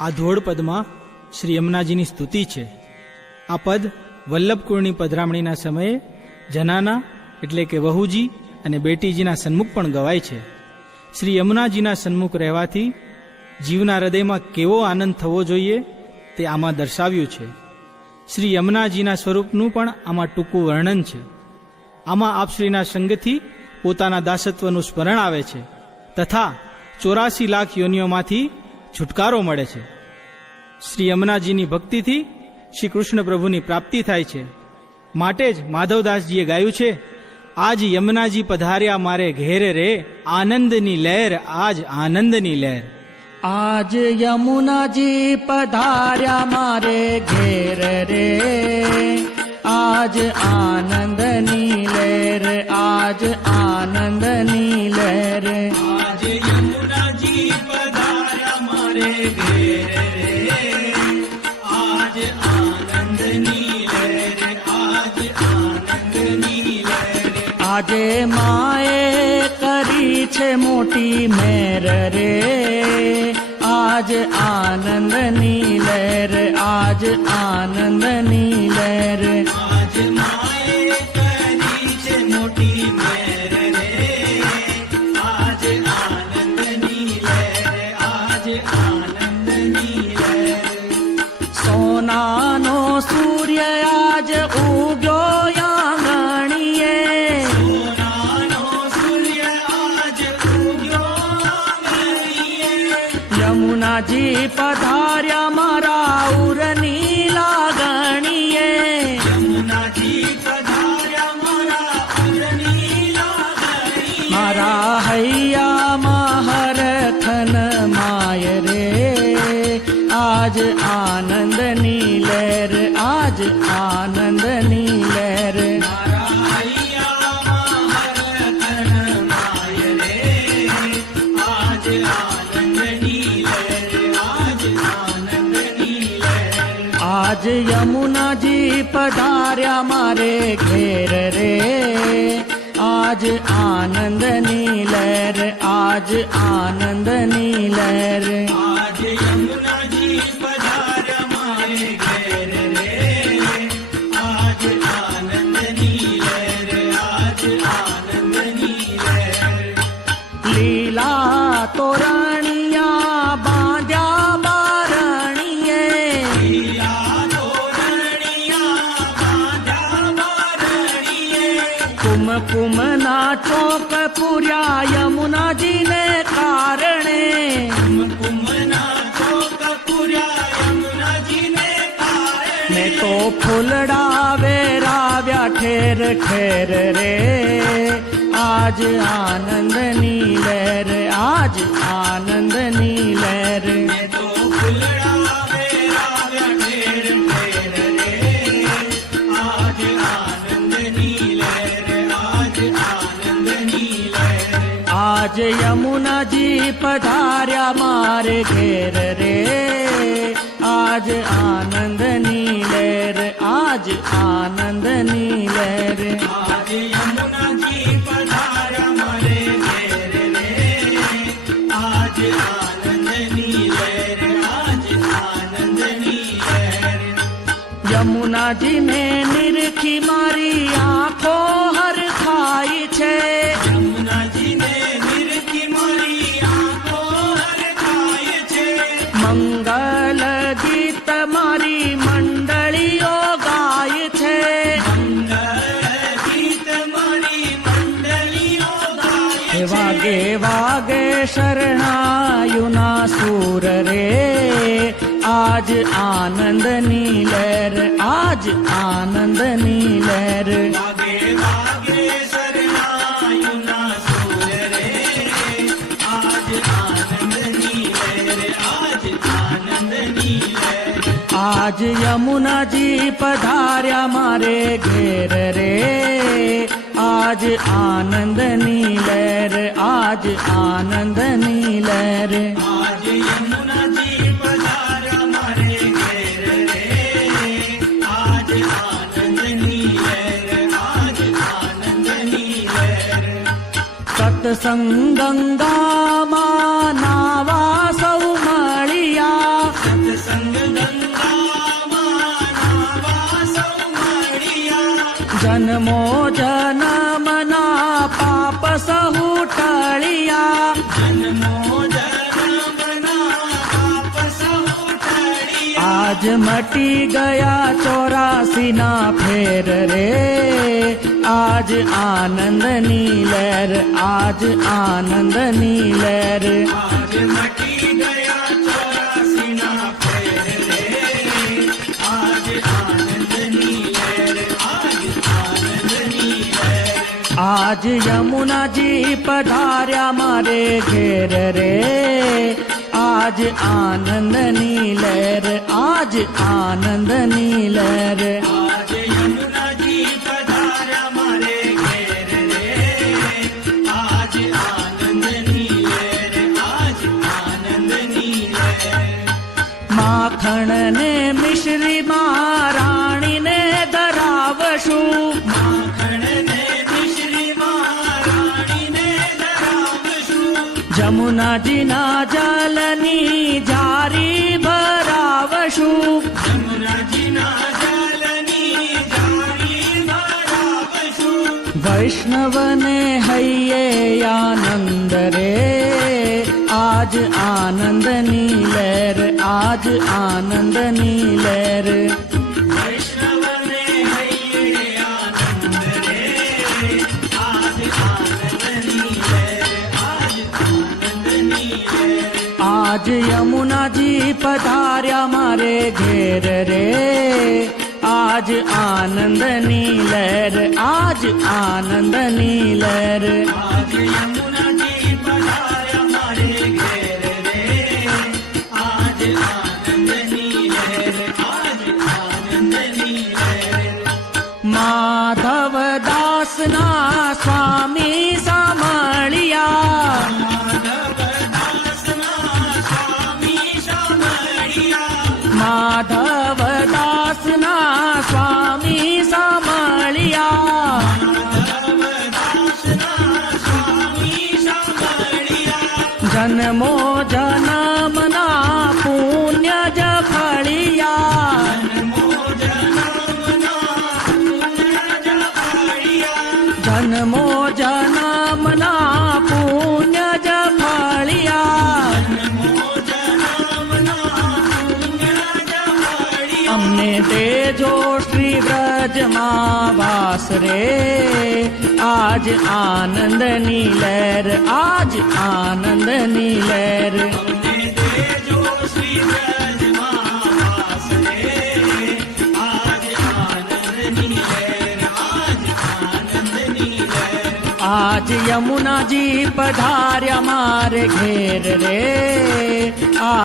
આ ધોળ પદમાં શ્રી યમુનાજીની સ્તુતિ છે. આ પદ વલ્લભકુળની પધરામણીના સમયે જનાના એટલે કે વહુજી અને બેટીજીના સન્મુખ પણ ગવાય છે. શ્રી યમુનાજીના સન્મુખ રહેવાથી જીવના હૃદયમાં કેવો આનંદ થવો જોઈએ તે આમાં દર્શાવ્યું છે. શ્રી યમુનાજીના સ્વરૂપનું પણ આમાં ટૂંકું વર્ણન છે. આમાં આપશ્રીના સંગથી પોતાના દાસત્વનું સ્મરણ આવે છે. તથા ચોરાસી લાખ યોનિઓમાંથી છુટકારો મળે છે. શ્રી યમુનાજીની ભક્તિથી શ્રી કૃષ્ણ પ્રભુની પ્રાપ્તિ થાય છે. માટે જ માધવદાસજીએ ગાયું છે, આજ યમુનાજી પધાર્યા મારે ઘેર રે, આનંદની લહેર, આજ આનંદની લહેર. આજ યમુનાજી પધાર્યા મારે ઘેર રે, આજ આનંદની લહેર, આજ આનંદની લહેર. આજ માએ કરી છે મોટી મેર રે. આજ આનંદની લહેર આજ આનંદની લહેર. આજ నానో సూ આનંદની લહેર આજ આનંદની લહેર. આજ યમુનાજી પધાર્યા મારે ઘેર રે આજ આનંદની લહેર આજ આનંદની લહેર આજ યમુનાજી બારણીએ. कुम ચોક પૂર્યા યમુનાજીને કારણે કુમકુમના ચોક પૂર્યા યમુનાજીને કારણે. મેં તો ફૂલડા વેરાવ્યા ઠેર ઠેર રે આજ આનંદની લહેર આજ આનંદની લહેર મેં તો ફૂલડા વેરાવ્યા યમુનાજી પધાર્યા મારે ઘેર રે આજ આનંદની લહેર આજ આનંદની લહેર આજ યમુનાજી પધાર્યા મારે ઘેર રે. આજ આનંદની લહેર, આજ આનંદની લહેર. યમુનાજીને નિરખી મારી આંખો હે છે. વાગે વાગે શરણાયુના સૂર રે આજ आज આજ આનંદની લહેર વાગે વાગે શરણાયુના સૂર રે. આજ આનંદની લહેર, આજ આનંદની લહેર. આજ યમુનાજી પધાર્યા મારે ઘેર રે આજ આનંદની લહેર આજ આનંદની લહેર આજ યમુનાજી પધાર્યા મારે ઘેર રે. આજ આનંદની લહેર, આજ આનંદની લહેર. સત્સંગ ગંગામાં આજ મટી ગયા ચોરાસી ના ફેર રે. આજ આનંદની લહેર આજ આનંદની લહેર. આજ મટી ગયા ચોરાસીના ફેર રે. આજ આનંદની લહેર આજ આનંદની લહેર. આજ યમુનાજી પધાર્યા મારે ઘેર રે. આજ આનંદની લહેર આજ આનંદની લહેર આજ યમુનાજી પધાર્યા મારે ઘેર રે આજ આનંદની લહેર આજ આનંદની લહેર માખણ ને મિશ્રી જમુનાજીના જલની જારી ભરાવશું વૈષ્ણવને હૈયે આનંદ રે આજ આનંદની લહેર આજ આનંદની લહેર આજ યમુનાજી પધાર્યા મારે ઘેર રે. આજ આનંદની લહેર આજ આનંદની લહેર. આજ યમુનાજી માધવદાસના સ્વામી સામળિયા જન્મો લહેર તે જો શ્રી વ્રજમાં વાસ રે. આજ આનંદની લહેર, આજ આનંદની લહેર. આજ યમુનાજી પધાર્યા મારે ઘેર રે. આ